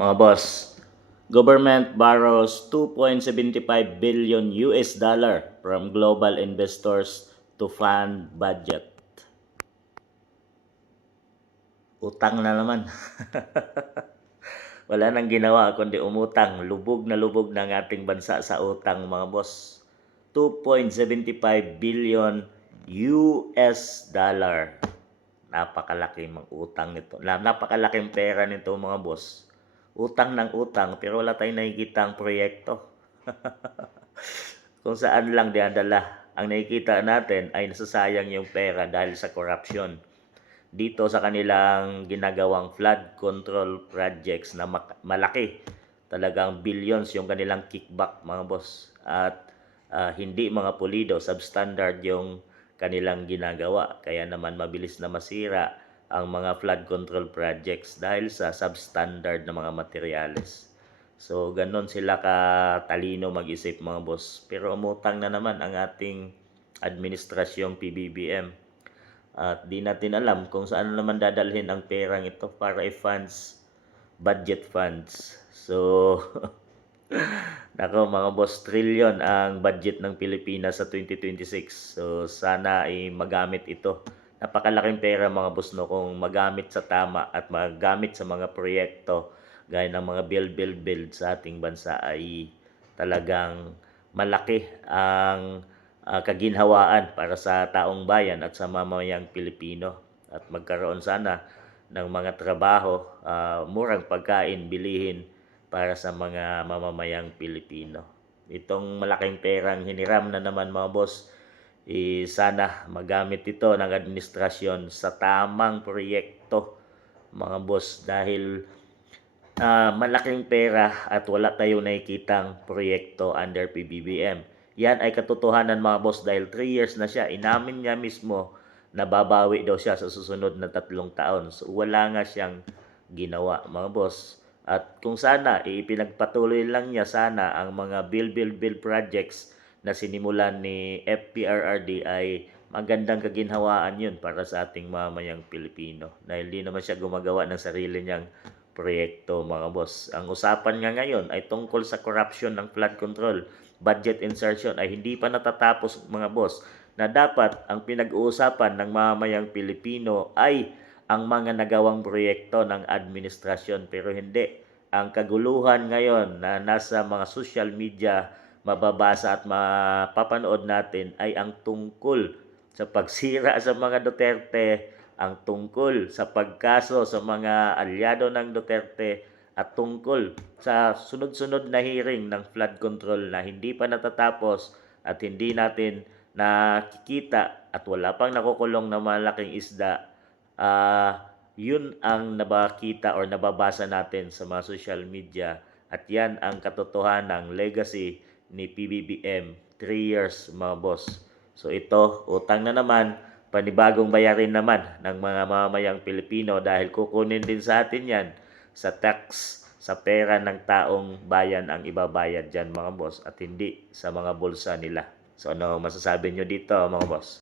Mga boss, government borrows 2.75 billion US dollar from global investors to fund budget. Utang na naman. Wala nang ginawa kundi umutang. Lubog na lubog ng ating bansa sa utang, mga boss. 2.75 billion US dollar. Napakalaking utang nito. Napakalaking pera nito, mga boss. Utang ng utang pero wala tayong nakikitang proyekto. Kung saan lang dinadala. Ang nakikita natin ay nasasayang yung pera dahil sa corruption. Dito sa kanilang ginagawang flood control projects na malaki. Talagang billions yung kanilang kickback, mga boss. At hindi mga pulido, substandard yung kanilang ginagawa. Kaya naman mabilis na masira ang mga flood control projects dahil sa substandard na mga materyales. So, ganon sila katalino mag-isip, mga boss. Pero umutang na naman ang ating administrasyong PBBM. At di natin alam kung saan naman dadalhin ang perang ito para i-funds, budget funds. So, nako mga boss, trillion ang budget ng Pilipinas sa 2026. So, sana ay magamit ito. Napakalaking pera, mga boss, no, kung magamit sa tama at magamit sa mga proyekto gaya ng mga build sa ating bansa ay talagang malaki ang kaginhawaan para sa taong bayan at sa mamamayang Pilipino. At magkaroon sana ng mga trabaho, murang pagkain, bilihin para sa mga mamamayang Pilipino. Itong malaking perang hiniram na naman, mga boss, sana magamit ito ng administrasyon sa tamang proyekto, mga boss, dahil malaking pera at wala tayong nakikitang proyekto under PBBM. Yan ay katotohanan, mga boss, dahil 3 years na siya. Inamin niya mismo na babawi daw siya sa susunod na 3 taon. So wala nga siyang ginawa, mga boss. At kung sana, ipinagpatuloy lang niya sana ang mga build projects na sinimulan ni FPRRD ay magandang kaginhawaan yun para sa ating mamayang Pilipino. Dahil di naman siya gumagawa ng sarili niyang proyekto, mga boss. Ang usapan nga ngayon ay tungkol sa corruption ng flood control. Budget insertion ay hindi pa natatapos, mga boss, na dapat ang pinag-uusapan ng mamayang Pilipino ay ang mga nagawang proyekto ng administrasyon, pero hindi. Ang kaguluhan ngayon na nasa mga social media mababasa at mapapanood natin ay ang tungkol sa pagsira sa mga Duterte, ang tungkol sa pagkaso sa mga alyado ng Duterte, at tungkol sa sunod-sunod na hearing ng flood control na hindi pa natatapos at hindi natin nakikita at wala pang nakukulong na malaking isda. Yun ang nabakita or nababasa natin sa mga social media, at yan ang katotohanan ng legacy ni PBBM 3 years, mga boss. So ito, utang na naman, panibagong bayarin naman ng mga mamamayang Pilipino dahil kukunin din sa atin yan sa tax, sa pera ng taong bayan ang ibabayad dyan, mga boss, at hindi sa mga bulsa nila. So ano masasabi nyo dito, mga boss?